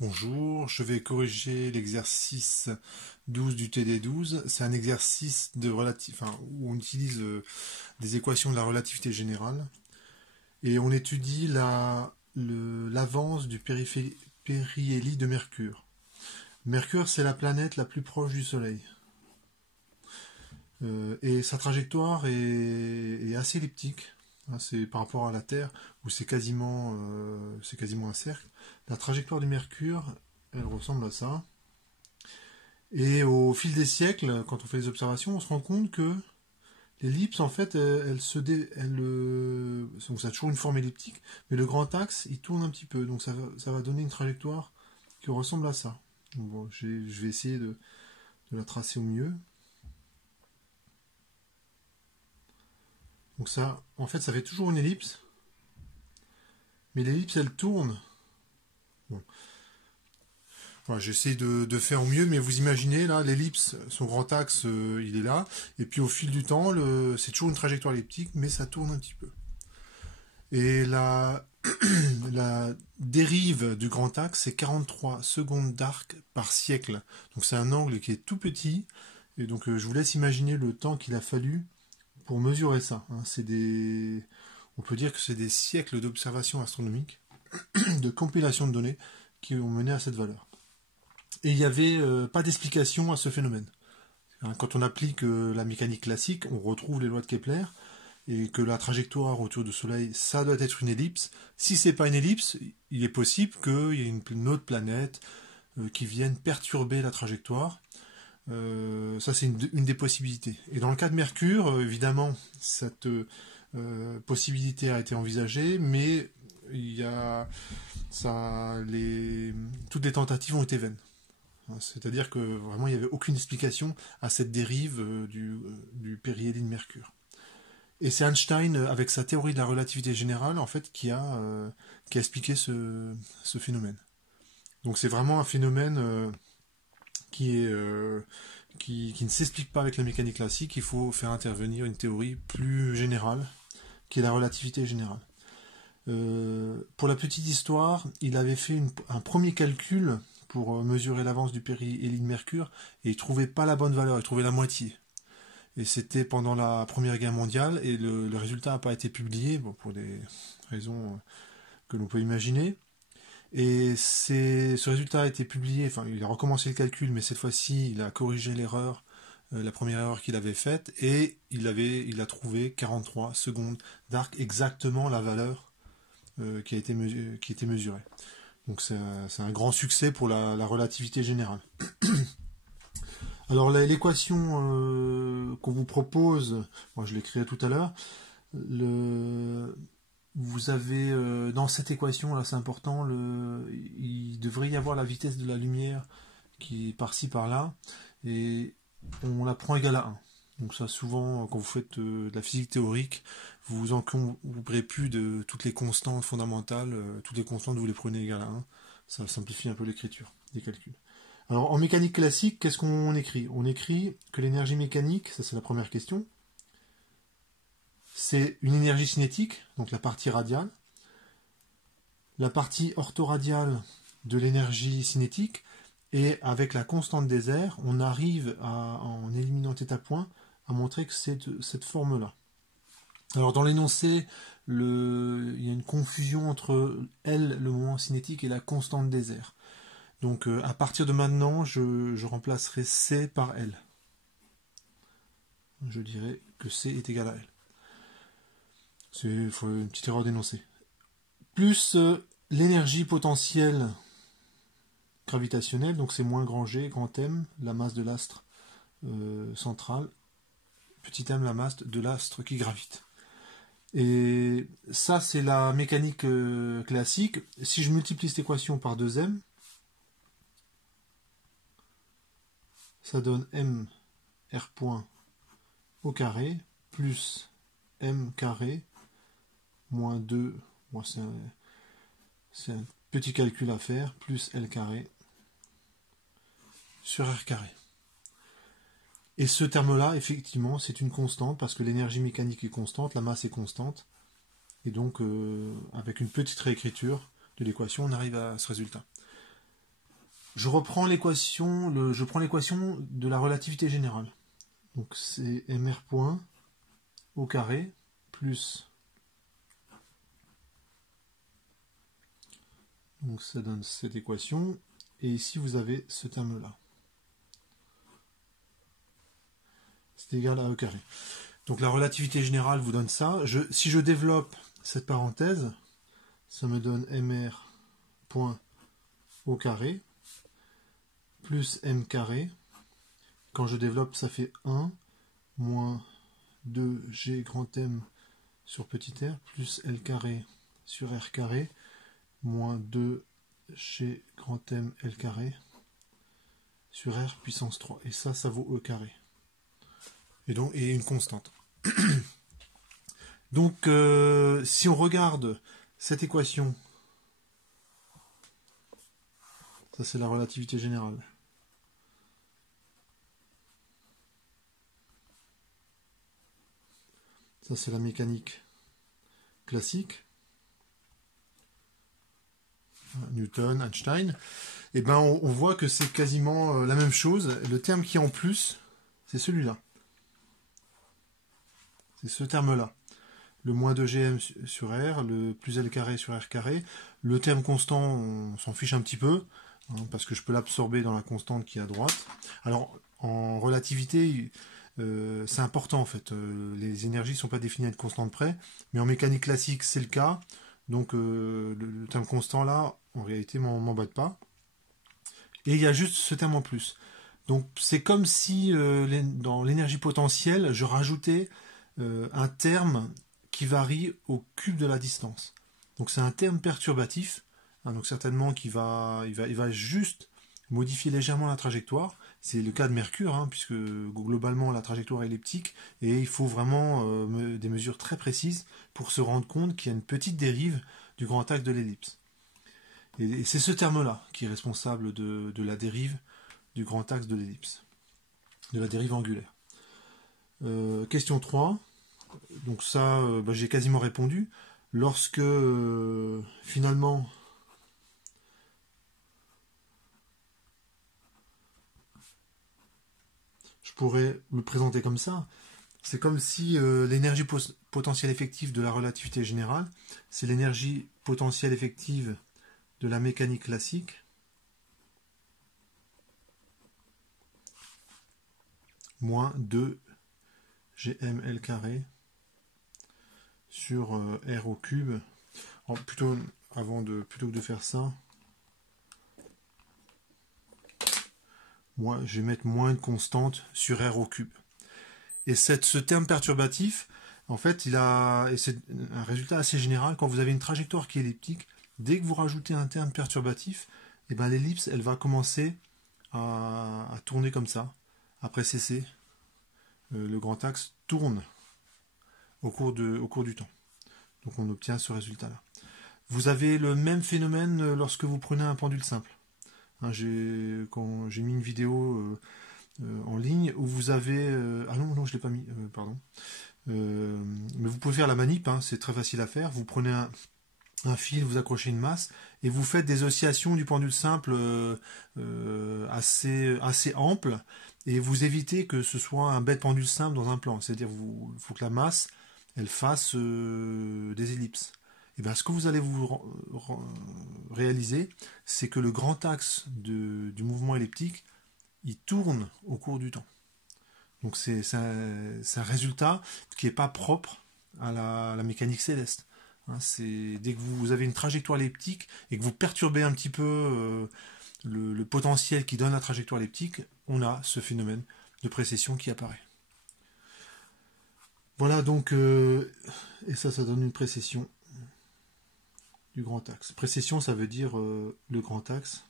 Bonjour, je vais corriger l'exercice 12 du TD12. C'est un exercice où on utilise des équations de la relativité générale et on étudie l'avance du périhélie de Mercure. Mercure, c'est la planète la plus proche du Soleil. Et sa trajectoire est assez elliptique. Hein, c'est par rapport à la Terre, où c'est quasiment un cercle. La trajectoire du Mercure, elle ressemble à ça. Et au fil des siècles, quand on fait les observations, on se rend compte que l'ellipse, en fait, donc ça a toujours une forme elliptique, mais le grand axe, il tourne un petit peu. Donc ça va donner une trajectoire qui ressemble à ça. Donc bon, je vais essayer de la tracer au mieux. Donc ça, en fait, ça fait toujours une ellipse, mais l'ellipse, elle tourne. Bon. Voilà, j'essaie de faire au mieux, mais vous imaginez, là, l'ellipse, son grand axe, il est là, et puis au fil du temps, c'est toujours une trajectoire elliptique, mais ça tourne un petit peu. Et la dérive du grand axe, c'est 43 secondes d'arc par siècle. Donc c'est un angle qui est tout petit, et donc je vous laisse imaginer le temps qu'il a fallu pour mesurer ça. Hein. On peut dire que c'est des siècles d'observation astronomique, de compilation de données qui ont mené à cette valeur. Et il n'y avait pas d'explication à ce phénomène. Hein, quand on applique la mécanique classique, on retrouve les lois de Kepler, et que la trajectoire autour du Soleil, ça doit être une ellipse. Si c'est pas une ellipse, il est possible qu'il y ait une autre planète qui vienne perturber la trajectoire. Ça, c'est une des possibilités. Et dans le cas de Mercure, évidemment, cette possibilité a été envisagée, mais il y a, toutes les tentatives ont été vaines. C'est-à-dire que vraiment, il n'y avait aucune explication à cette dérive du périhélie de Mercure. Et c'est Einstein, avec sa théorie de la relativité générale, en fait, qui a expliqué ce phénomène. Donc c'est vraiment un phénomène qui ne s'explique pas avec la mécanique classique. Il faut faire intervenir une théorie plus générale, qui est la relativité générale. Pour la petite histoire, il avait fait un premier calcul pour mesurer l'avance du périhélie de Mercure, et il trouvait pas la bonne valeur, il trouvait la moitié. Et c'était pendant la Première Guerre mondiale, et le résultat n'a pas été publié, bon, pour des raisons que l'on peut imaginer. Et ce résultat a été publié, enfin il a recommencé le calcul, mais cette fois-ci il a corrigé l'erreur, la première erreur qu'il avait faite, et il a trouvé 43 secondes d'arc, exactement la valeur qui était mesurée. Donc c'est un grand succès pour la relativité générale. Alors l'équation qu'on vous propose, moi je l'ai créée tout à l'heure, vous avez dans cette équation là, c'est important, il devrait y avoir la vitesse de la lumière qui est par-ci par-là, et on la prend égale à 1. Donc ça, souvent, quand vous faites de la physique théorique, vous vous encombrez plus de toutes les constantes fondamentales, toutes les constantes, vous les prenez égales à 1. Ça simplifie un peu l'écriture des calculs. Alors en mécanique classique, qu'est-ce qu'on écrit? On écrit que l'énergie mécanique, ça c'est la première question, c'est une énergie cinétique, donc la partie radiale. La partie orthoradiale de l'énergie cinétique, et avec la constante des airs, on arrive en éliminant θ point, à montrer que c'est cette forme-là. Alors dans l'énoncé, il y a une confusion entre L, le moment cinétique, et la constante des airs. Donc à partir de maintenant, je remplacerai C par L. Je dirais que C est égal à L. C'est une petite erreur d'énoncé. Plus l'énergie potentielle gravitationnelle, donc c'est moins grand G, grand M, la masse de l'astre central, petit m, la masse de l'astre qui gravite. Et ça, c'est la mécanique classique. Si je multiplie cette équation par 2m, ça donne m r point au carré plus m carré moins 2, bon, c'est un petit calcul à faire, plus L carré sur R carré. Et ce terme-là, effectivement, c'est une constante, parce que l'énergie mécanique est constante, la masse est constante, et donc avec une petite réécriture de l'équation, on arrive à ce résultat. Je reprends l'équation, je prends l'équation de la relativité générale. Donc c'est mr point au carré plus, donc ça donne cette équation, et ici vous avez ce terme là. C'est égal à e carré. Donc la relativité générale vous donne ça. Si je développe cette parenthèse, ça me donne mr point au carré plus m carré. Quand je développe, ça fait 1 moins 2g grand M sur petit r plus L carré sur R carré moins 2g grand M L carré sur R puissance 3. Et ça vaut E carré. Et une constante. Donc, si on regarde cette équation, ça c'est la relativité générale. Ça c'est la mécanique classique. Newton, Einstein. Et ben on voit que c'est quasiment la même chose. Le terme qui est en plus, c'est celui-là. C'est ce terme-là. Le moins 2gm sur R, le plus L carré sur R carré. Le terme constant, on s'en fiche un petit peu, hein, parce que je peux l'absorber dans la constante qui est à droite. Alors, en relativité, c'est important en fait. Les énergies ne sont pas définies à une constante près, mais en mécanique classique, c'est le cas. Donc, le terme constant là, en réalité, m'embête pas. Et il y a juste ce terme en plus. Donc, c'est comme si dans l'énergie potentielle, je rajoutais un terme qui varie au cube de la distance. Donc c'est un terme perturbatif, hein, donc certainement qu'il va juste modifier légèrement la trajectoire. C'est le cas de Mercure, hein, puisque globalement la trajectoire est elliptique, et il faut vraiment des mesures très précises pour se rendre compte qu'il y a une petite dérive du grand axe de l'ellipse. Et c'est ce terme-là qui est responsable de la dérive du grand axe de l'ellipse, de la dérive angulaire. Question 3. Donc ça, j'ai quasiment répondu. Lorsque finalement je pourrais le présenter comme ça, c'est comme si l'énergie potentielle effective de la relativité générale, c'est l'énergie potentielle effective de la mécanique classique moins 2 gml carré sur r au cube. Alors, plutôt que de faire ça, moi je vais mettre moins une constante sur r au cube. Et ce terme perturbatif, en fait, et c'est un résultat assez général. Quand vous avez une trajectoire qui est elliptique, dès que vous rajoutez un terme perturbatif, et ben l'ellipse elle va commencer à tourner comme ça, après cesser. Le grand axe tourne au cours du temps. Donc on obtient ce résultat-là. Vous avez le même phénomène lorsque vous prenez un pendule simple. Hein, quand j'ai mis une vidéo en ligne où vous avez... ah non, je ne l'ai pas mis, pardon. Mais vous pouvez faire la manip, hein, c'est très facile à faire. Vous prenez un fil, vous accrochez une masse et vous faites des oscillations du pendule simple assez amples, et vous évitez que ce soit un bête pendule simple dans un plan. C'est-à-dire il faut que la masse elle fasse des ellipses. Et bien, ce que vous allez réaliser, c'est que le grand axe du mouvement elliptique, il tourne au cours du temps. Donc c'est un résultat qui n'est pas propre à la mécanique céleste. Hein, dès que vous avez une trajectoire elliptique et que vous perturbez un petit peu le potentiel qui donne la trajectoire elliptique, on a ce phénomène de précession qui apparaît. Voilà donc, et ça donne une précession du grand axe. Précession, ça veut dire le grand axe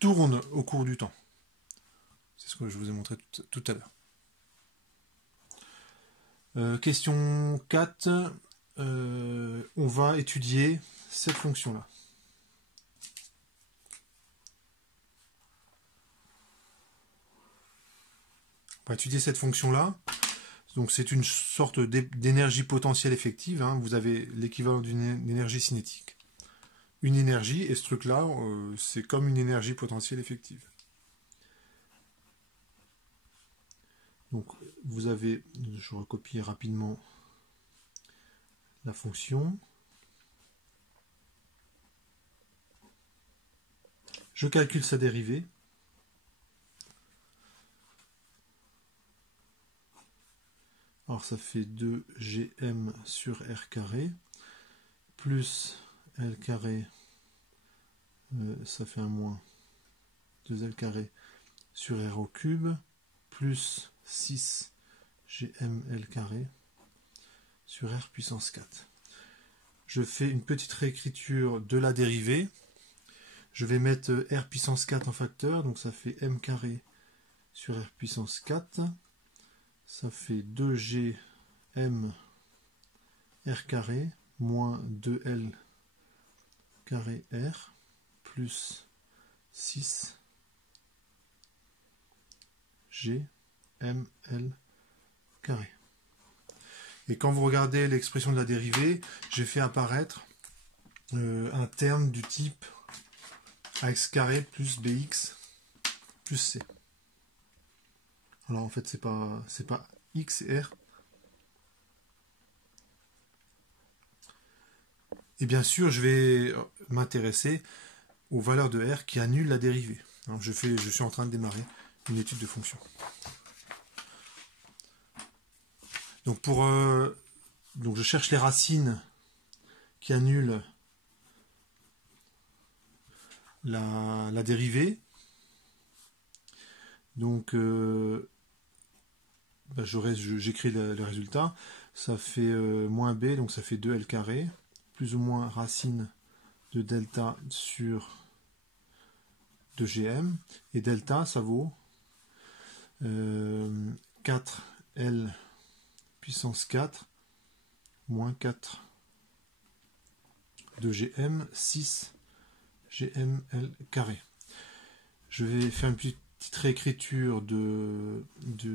tourne au cours du temps. C'est ce que je vous ai montré tout à l'heure. Question 4. On va étudier cette fonction-là. On va étudier cette fonction-là. Donc c'est une sorte d'énergie potentielle effective. Hein. Vous avez l'équivalent d'une énergie cinétique. une énergie, et ce truc-là, c'est comme une énergie potentielle effective. Donc, vous avez, je recopie rapidement la fonction. Je calcule sa dérivée. Alors, ça fait 2gm sur r carré, plus l carré, ça fait un moins 2l carré sur r au cube, plus 6gml carré sur r puissance 4. Je fais une petite réécriture de la dérivée. Je vais mettre r puissance 4 en facteur, donc ça fait m carré sur r puissance 4. Ça fait 2g m r carré moins 2l carré r plus 6 g m l carré. Et quand vous regardez l'expression de la dérivée, j'ai fait apparaître un terme du type ax carré plus bx plus c. Alors en fait c'est pas x et r. Et bien sûr je vais m'intéresser aux valeurs de r qui annulent la dérivée. Alors, je suis en train de démarrer une étude de fonction. Donc donc je cherche les racines qui annulent la dérivée. Donc j'écris le résultat. Ça fait moins b, donc ça fait 2l carré, plus ou moins racine de delta sur 2gm. Et delta, ça vaut 4l puissance 4 moins 4 2gm 6 gml carré. Je vais faire une petite réécriture de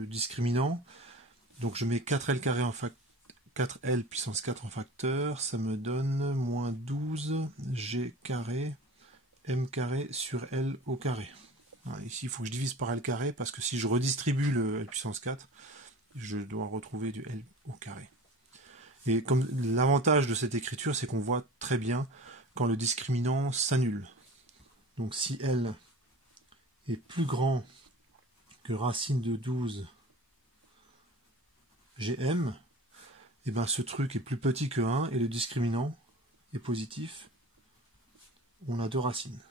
discriminant. Donc je mets 4l carré en facteur, 4l puissance 4 en facteur, ça me donne moins 12 g carré m carré sur l au carré. Ici il faut que je divise par l carré parce que si je redistribue le l puissance 4, je dois retrouver du l au carré. Et comme l'avantage de cette écriture, c'est qu'on voit très bien quand le discriminant s'annule. Donc si L est plus grand que racine de 12 gm, et bien ce truc est plus petit que 1 et le discriminant est positif. On a deux racines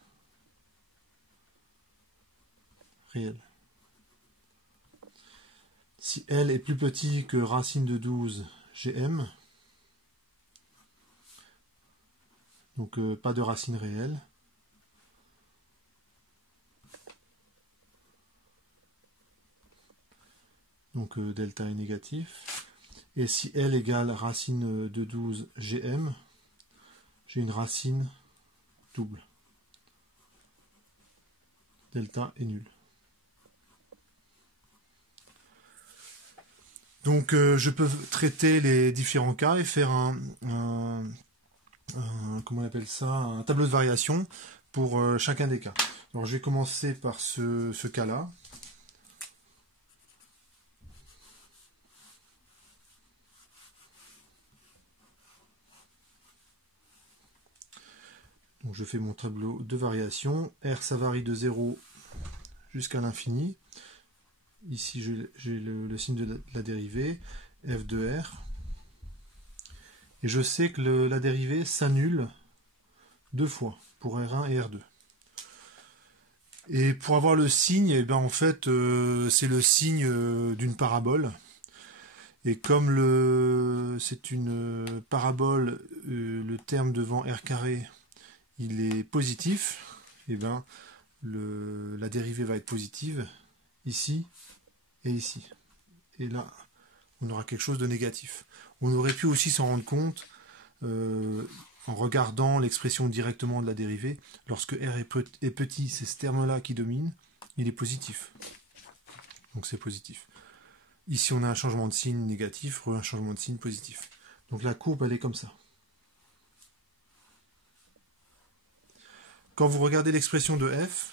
réelles. Si L est plus petit que racine de 12 gm, donc pas de racine réelle, donc delta est négatif. Et si L égale racine de 12 gm, j'ai une racine double. Delta est nul. Donc je peux traiter les différents cas et faire comment on appelle ça, un tableau de variation pour chacun des cas. Alors je vais commencer par ce cas-là. Donc je fais mon tableau de variation. R ça varie de 0 jusqu'à l'infini. Ici j'ai le signe de la dérivée, f de r. Et je sais que la dérivée s'annule deux fois, pour R1 et R2. Et pour avoir le signe, eh ben en fait, c'est le signe d'une parabole. Et comme c'est une parabole, le terme devant r carré, il est positif, et ben la dérivée va être positive ici et ici. Et là, on aura quelque chose de négatif. On aurait pu aussi s'en rendre compte en regardant l'expression directement de la dérivée. Lorsque r est petit, c'est ce terme-là qui domine, il est positif. Donc c'est positif. Ici, on a un changement de signe négatif, un changement de signe positif. Donc la courbe, elle est comme ça. quand vous regardez l'expression de f,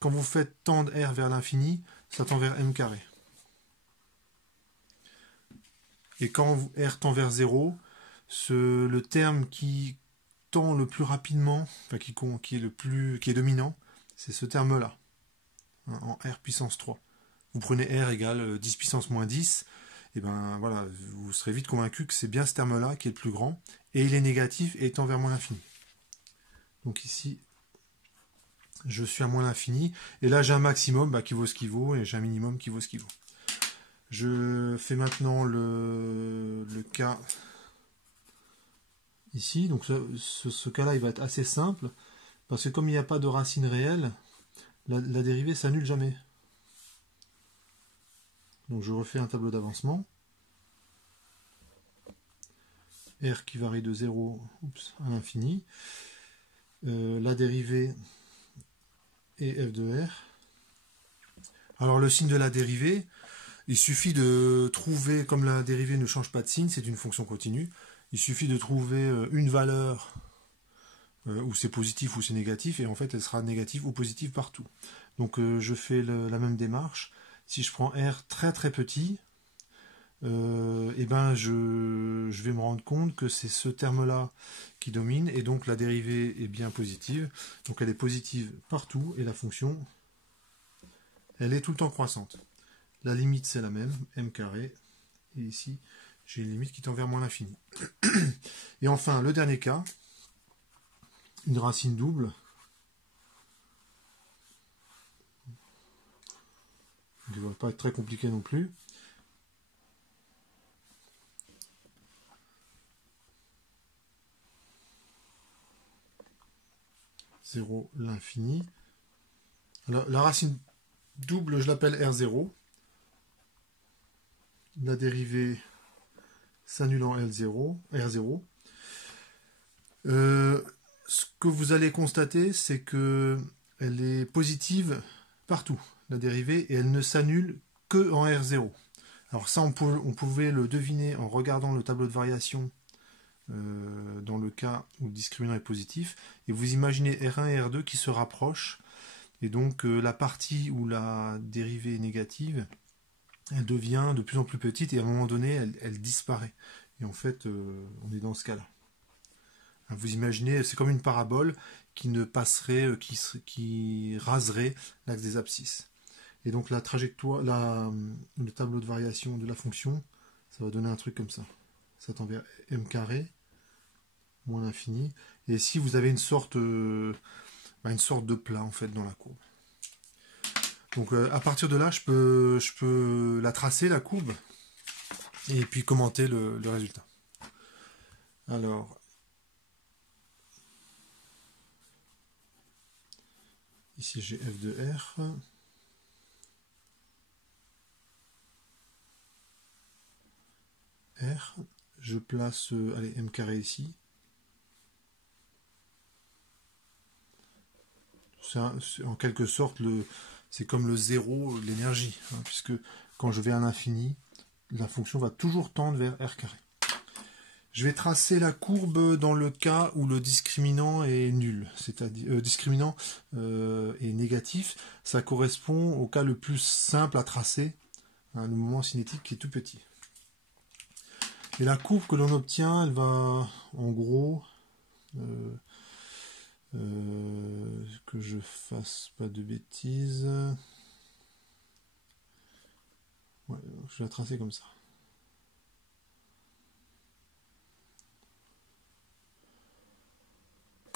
quand vous faites tendre r vers l'infini, ça tend vers m carré. Et quand r tend vers 0, le terme qui tend le plus rapidement, enfin qui est dominant, c'est ce terme-là, hein, en r puissance 3. Vous prenez r égale 10 puissance moins 10, et ben voilà, vous serez vite convaincu que c'est bien ce terme-là qui est le plus grand, et il est négatif et tend vers moins l'infini. Donc ici, je suis à moins l'infini, et là j'ai un maximum qui vaut ce qu'il vaut, et j'ai un minimum qui vaut ce qu'il vaut. Je fais maintenant le cas ici. Donc ce cas-là, il va être assez simple, parce que comme il n'y a pas de racine réelle, la dérivée s'annule jamais. Donc je refais un tableau d'avancement. R qui varie de 0 à l'infini. La dérivée est f de r. Alors le signe de la dérivée, il suffit de trouver, comme la dérivée ne change pas de signe, c'est une fonction continue, il suffit de trouver une valeur où c'est positif ou c'est négatif, et en fait elle sera négative ou positive partout. Donc je fais la même démarche. Si je prends r très très petit, et ben je vais me rendre compte que c'est ce terme-là qui domine, et donc la dérivée est bien positive. Donc elle est positive partout, et la fonction, elle est tout le temps croissante. La limite c'est la même, m carré, et ici j'ai une limite qui tend vers moins l'infini. Et enfin le dernier cas, une racine double. Il ne va pas être très compliqué non plus. Zéro l'infini. La racine double, je l'appelle R0. La dérivée s'annule en R0. Ce que vous allez constater, c'est que elle est positive partout, la dérivée, et elle ne s'annule que en R0. Alors ça, on pouvait le deviner en regardant le tableau de variation dans le cas où le discriminant est positif, et vous imaginez R1 et R2 qui se rapprochent, et donc la partie où la dérivée est négative, elle devient de plus en plus petite, et à un moment donné, elle disparaît. Et en fait, on est dans ce cas-là. Vous imaginez, c'est comme une parabole qui ne passerait, qui raserait l'axe des abscisses. Et donc la trajectoire, le tableau de variation de la fonction, ça va donner un truc comme ça. Ça tend vers m carré, moins l'infini. Et ici, vous avez une sorte de plat en fait dans la courbe. Donc à partir de là, je peux la tracer, la courbe, et puis commenter le résultat. Alors, ici j'ai f de r. R, je place allez, m carré ici. C'est en quelque sorte c'est comme le zéro de l'énergie, hein, puisque quand je vais à l'infini, la fonction va toujours tendre vers r carré. Je vais tracer la courbe dans le cas où le discriminant est nul, c'est-à-dire discriminant est négatif. Ça correspond au cas le plus simple à tracer, hein, le moment cinétique qui est tout petit. Et la courbe que l'on obtient, elle va en gros, que je fasse pas de bêtises, ouais, je vais la tracer comme ça.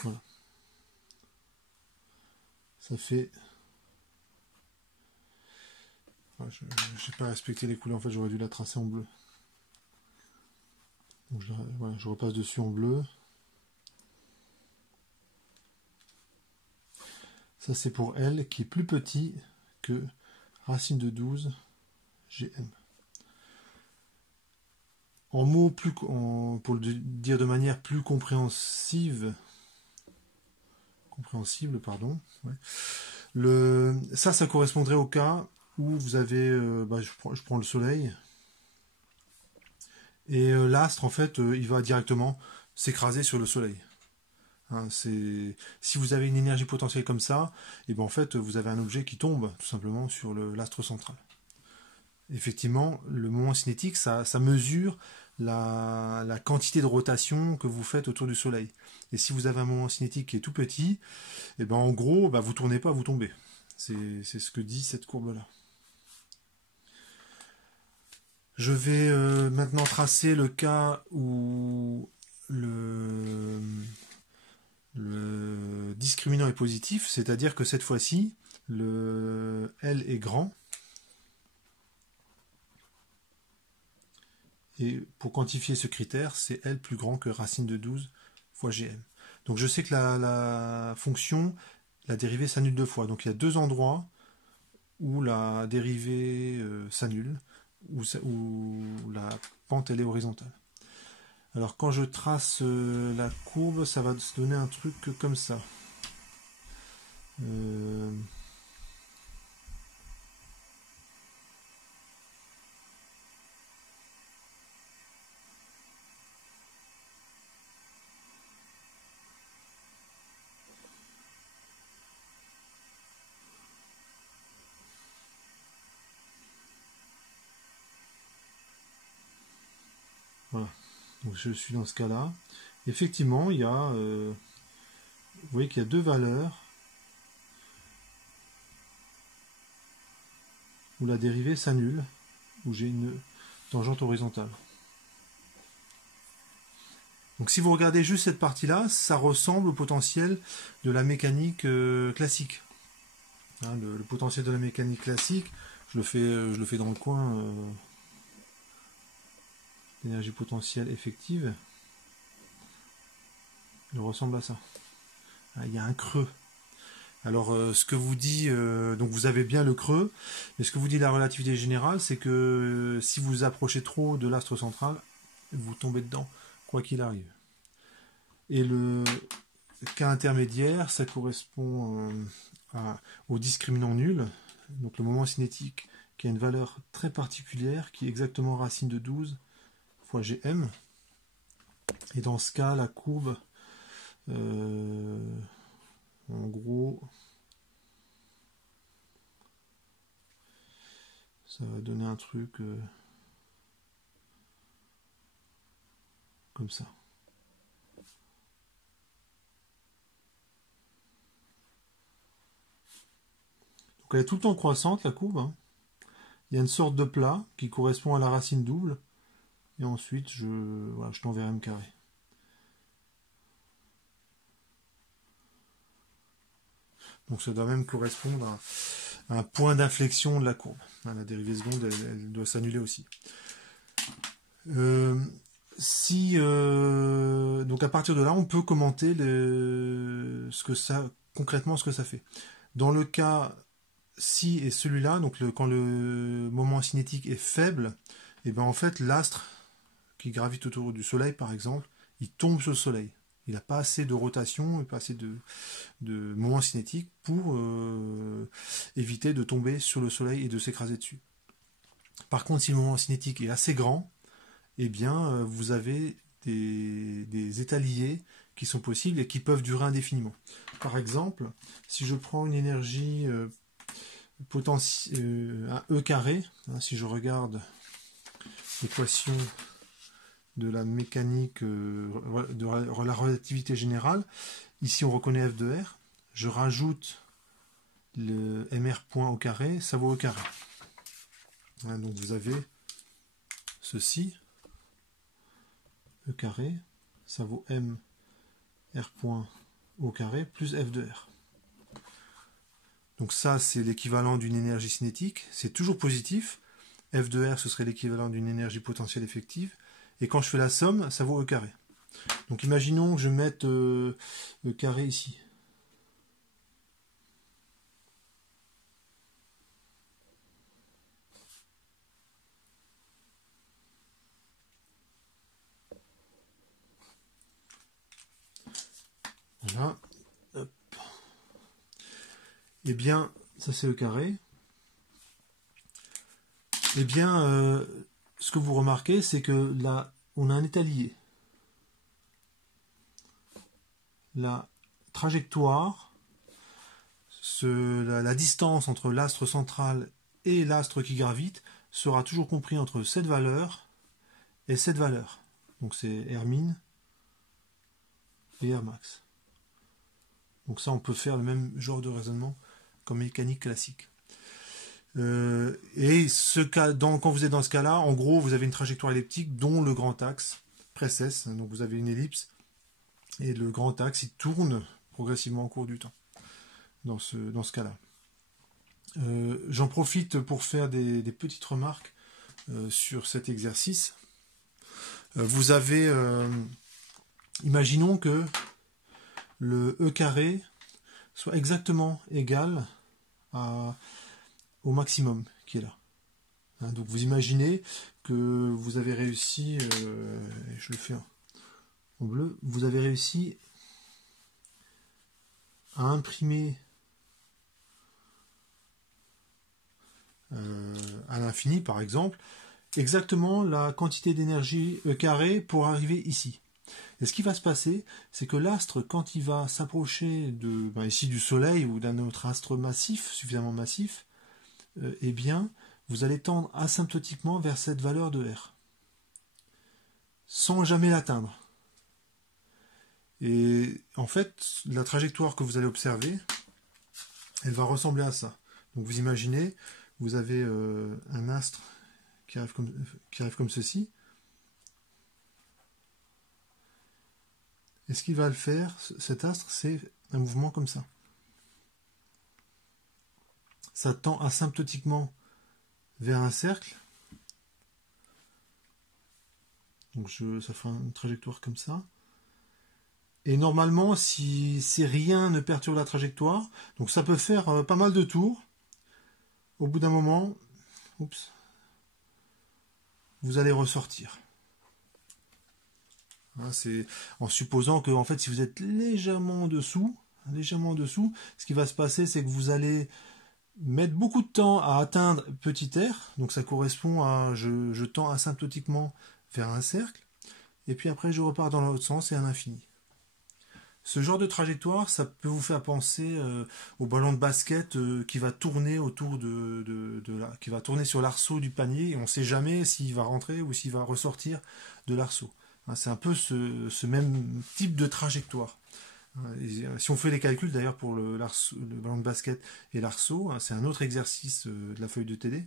Voilà. Ça fait... Ouais, je n'ai pas respecté les couleurs, en fait j'aurais dû la tracer en bleu. Donc voilà, je repasse dessus en bleu. Ça c'est pour L qui est plus petit que racine de 12 GM. En mots pour le dire de manière plus compréhensible, pardon. Ouais. Ça correspondrait au cas où vous avez, je prends le Soleil, et l'astre en fait, il va directement s'écraser sur le Soleil. Hein, si vous avez une énergie potentielle comme ça, et ben en fait vous avez un objet qui tombe tout simplement sur l'astre central. Effectivement, le moment cinétique, ça mesure la quantité de rotation que vous faites autour du Soleil. Et si vous avez un moment cinétique qui est tout petit, et ben en gros, bah, vous tournez pas, vous tombez. C'est ce que dit cette courbe-là. Je vais maintenant tracer le cas où le discriminant est positif, c'est-à-dire que cette fois-ci, le L est grand. Et pour quantifier ce critère, c'est L plus grand que racine de 12 fois Gm. Donc je sais que la fonction, la dérivée s'annule deux fois. Donc il y a deux endroits où la dérivée s'annule, où la pente elle est horizontale. Alors quand je trace la courbe, ça va se donner un truc comme ça. Voilà. Donc je suis dans ce cas-là. Effectivement, il y a, vous voyez qu'il y a deux valeurs où la dérivée s'annule, où j'ai une tangente horizontale. Donc si vous regardez juste cette partie-là, ça ressemble au potentiel de la mécanique classique. Hein, le potentiel de la mécanique classique, je le fais dans le coin, l'énergie potentielle effective, il ressemble à ça. Ah, il y a un creux. Alors ce que vous dit, donc vous avez bien le creux, mais ce que vous dit la relativité générale, c'est que si vous approchez trop de l'astre central, vous tombez dedans, quoi qu'il arrive. Et le cas intermédiaire, ça correspond au discriminant nul, donc le moment cinétique qui a une valeur très particulière, qui est exactement racine de 12 fois Gm. Et dans ce cas, la courbe, en gros, ça va donner un truc comme ça. Donc elle est tout le temps croissante, la courbe. Hein. Il y a une sorte de plat qui correspond à la racine double. Et ensuite, je tends vers m carré. Donc ça doit même correspondre à un point d'inflexion de la courbe. La dérivée seconde, elle doit s'annuler aussi. Donc à partir de là, on peut commenter concrètement ce que ça fait. Dans le cas ci et celui-là, donc quand le moment cinétique est faible, et ben en fait l'astre qui gravite autour du Soleil, par exemple, il tombe sur le Soleil. Il n'a pas assez de rotation, pas assez de moment cinétique pour éviter de tomber sur le Soleil et de s'écraser dessus. Par contre, si le moment cinétique est assez grand, eh bien, vous avez des états liés qui sont possibles et qui peuvent durer indéfiniment. Par exemple, si je prends une énergie à E carré, hein, si je regarde l'équation de la mécanique de la relativité générale, ici on reconnaît F de R, je rajoute le mr point au carré, ça vaut E carré. Hein, donc vous avez ceci, E carré, ça vaut m r point au carré plus F de R. Donc ça, c'est l'équivalent d'une énergie cinétique. C'est toujours positif. F de R, ce serait l'équivalent d'une énergie potentielle effective. Et quand je fais la somme, ça vaut E carré. Donc imaginons que je mette E carré ici. Voilà. Hop. Eh bien, ça c'est E carré. Eh bien, ce que vous remarquez, c'est que là, on a un état lié. la trajectoire, la distance entre l'astre central et l'astre qui gravite sera toujours compris entre cette valeur et cette valeur. Donc c'est Rmin et Rmax. Donc ça, on peut faire le même genre de raisonnement qu'en mécanique classique. Et quand vous êtes dans ce cas-là, en gros, vous avez une trajectoire elliptique dont le grand axe précesse. Donc vous avez une ellipse et le grand axe, il tourne progressivement au cours du temps dans ce cas-là. J'en profite pour faire des petites remarques sur cet exercice. Vous avez, imaginons que le E carré soit exactement égal au maximum qui est là. Hein, donc vous imaginez que vous avez réussi, je le fais en bleu, vous avez réussi à imprimer à l'infini par exemple, exactement la quantité d'énergie E carré pour arriver ici. Et ce qui va se passer, c'est que l'astre, quand il va s'approcher ici du Soleil ou d'un autre astre massif, suffisamment massif, eh bien, vous allez tendre asymptotiquement vers cette valeur de R, sans jamais l'atteindre. Et en fait, la trajectoire que vous allez observer, elle va ressembler à ça. Donc vous imaginez, vous avez un astre qui arrive comme ceci. Et ce qu'il va le faire, cet astre, c'est un mouvement comme ça. Ça tend asymptotiquement vers un cercle. Donc ça fera une trajectoire comme ça. Et normalement, si rien ne perturbe la trajectoire, donc ça peut faire pas mal de tours. Au bout d'un moment, vous allez ressortir. Hein, c'est en supposant que, en fait, si vous êtes légèrement en dessous, ce qui va se passer, c'est que vous allez mettre beaucoup de temps à atteindre petit r, donc ça correspond à je tends asymptotiquement vers un cercle, et puis après je repars dans l'autre sens et à l'infini. Ce genre de trajectoire, ça peut vous faire penser au ballon de basket qui va tourner autour qui va tourner sur l'arceau du panier et on ne sait jamais s'il va rentrer ou s'il va ressortir de l'arceau. Hein, c'est un peu ce même type de trajectoire. Et si on fait les calculs d'ailleurs pour le ballon de basket et l'arceau, hein, c'est un autre exercice de la feuille de TD.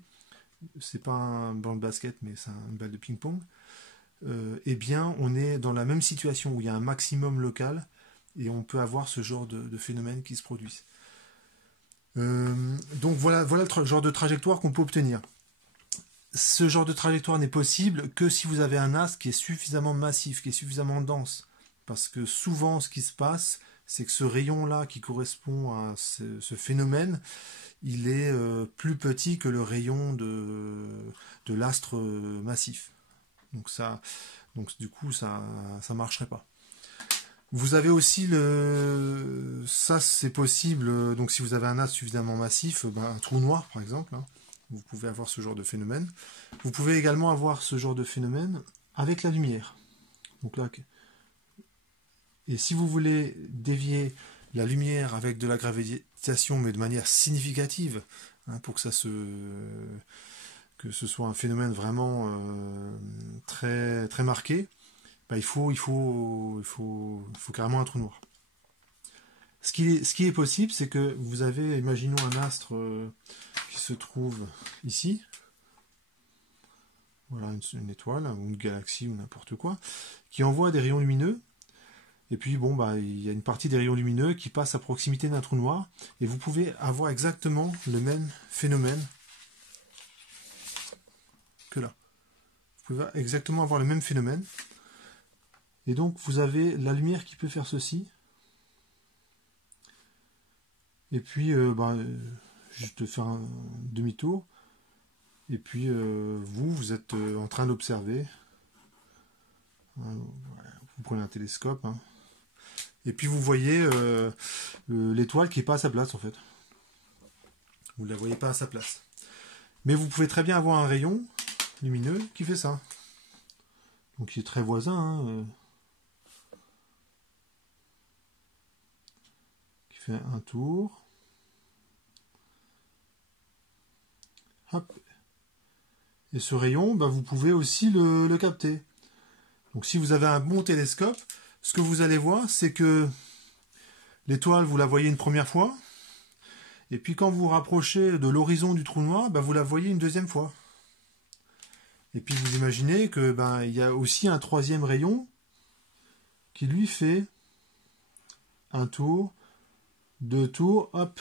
C'est pas un ballon de basket, mais c'est une balle de ping-pong. Eh bien, on est dans la même situation où il y a un maximum local et on peut avoir ce genre de phénomènes qui se produisent. Donc voilà le genre de trajectoire qu'on peut obtenir. Ce genre de trajectoire n'est possible que si vous avez un astre qui est suffisamment massif, qui est suffisamment dense. Parce que souvent, ce qui se passe, c'est que ce rayon-là qui correspond à ce phénomène, il est plus petit que le rayon de l'astre massif. Donc du coup, ça marcherait pas. Vous avez aussi ça c'est possible, donc si vous avez un astre suffisamment massif, un trou noir par exemple, hein, vous pouvez avoir ce genre de phénomène. Vous pouvez également avoir ce genre de phénomène avec la lumière. Donc là, et si vous voulez dévier la lumière avec de la gravitation, mais de manière significative, hein, pour que ce soit un phénomène vraiment très, très marqué, il faut carrément un trou noir. Ce qui est possible, c'est que vous avez, imaginons un astre qui se trouve ici, voilà une étoile, ou une galaxie, ou n'importe quoi, qui envoie des rayons lumineux, et puis il y a une partie des rayons lumineux qui passe à proximité d'un trou noir, et vous pouvez avoir exactement le même phénomène que là. Vous pouvez exactement avoir le même phénomène. Et donc vous avez la lumière qui peut faire ceci. Et puis juste faire un demi-tour. Et puis vous êtes en train d'observer. Vous prenez un télescope. Hein. Et puis vous voyez l'étoile qui n'est pas à sa place en fait. Vous ne la voyez pas à sa place. Mais vous pouvez très bien avoir un rayon lumineux qui fait ça. Donc il est très voisin. Hein. fait un tour. Hop. Et ce rayon, bah, vous pouvez aussi le capter. Donc si vous avez un bon télescope, ce que vous allez voir, c'est que l'étoile, vous la voyez une première fois, et puis quand vous vous rapprochez de l'horizon du trou noir, bah, vous la voyez une deuxième fois. Et puis vous imaginez que ben, il y a aussi un troisième rayon qui lui fait un tour, deux tours, hop.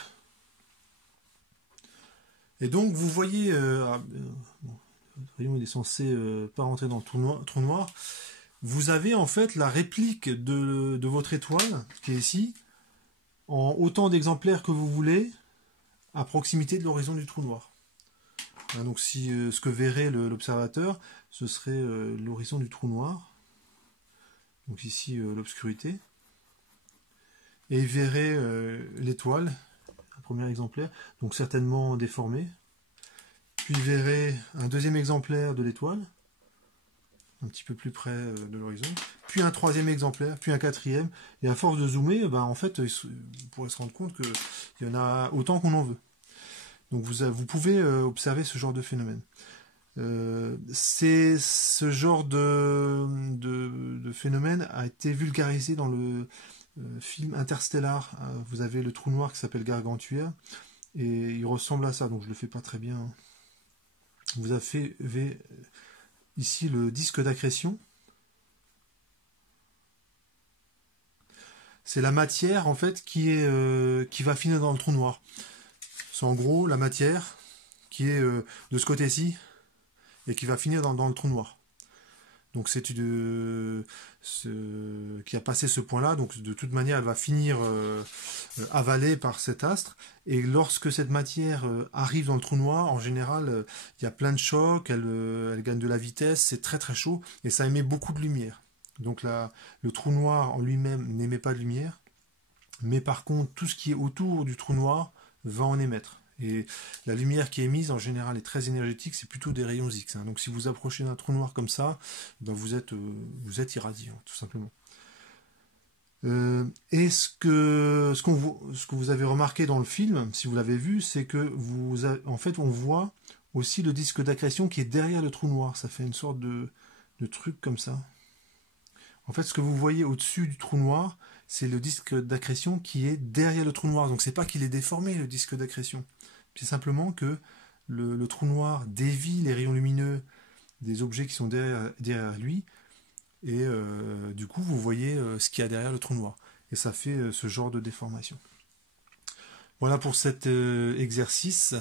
Et donc vous voyez, bon, le rayon il est censé pas rentrer dans le trou noir. Vous avez en fait la réplique de votre étoile qui est ici, en autant d'exemplaires que vous voulez, à proximité de l'horizon du trou noir. Donc si ce que verrait l'observateur, ce serait l'horizon du trou noir. Donc ici l'obscurité. Et il verrait l'étoile, un premier exemplaire, donc certainement déformé. Puis il verrait un deuxième exemplaire de l'étoile, un petit peu plus près de l'horizon. Puis un troisième exemplaire, puis un quatrième. Et à force de zoomer, ben, en fait, vous pourrez se rendre compte qu'il y en a autant qu'on en veut. Donc vous pouvez observer ce genre de phénomène. Ce genre de phénomène a été vulgarisé dans le film Interstellar. Vous avez le trou noir qui s'appelle Gargantua et il ressemble à ça, donc je le fais pas très bien. Vous avez ici le disque d'accrétion. C'est la matière en fait qui va finir dans le trou noir. C'est en gros la matière qui est de ce côté-ci et qui va finir dans le trou noir. Donc c'est qui a passé ce point-là, donc de toute manière elle va finir avalée par cet astre, et lorsque cette matière arrive dans le trou noir, en général il y a plein de chocs, elle gagne de la vitesse, c'est très très chaud, et ça émet beaucoup de lumière. Donc là, le trou noir en lui-même n'émet pas de lumière, mais par contre tout ce qui est autour du trou noir va en émettre. Et la lumière qui est émise en général est très énergétique, c'est plutôt des rayons X. Donc si vous approchez d'un trou noir comme ça, ben vous êtes irradié, tout simplement. Et ce que vous avez remarqué dans le film, si vous l'avez vu, c'est que en fait, on voit aussi le disque d'accrétion qui est derrière le trou noir. Ça fait une sorte de truc comme ça. En fait, ce que vous voyez au-dessus du trou noir, c'est le disque d'accrétion qui est derrière le trou noir. Donc c'est pas qu'il est déformé, le disque d'accrétion. C'est simplement que le trou noir dévie les rayons lumineux des objets qui sont derrière lui, et du coup vous voyez ce qu'il y a derrière le trou noir. Et ça fait ce genre de déformation. Voilà pour cet exercice,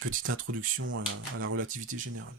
petite introduction à la relativité générale.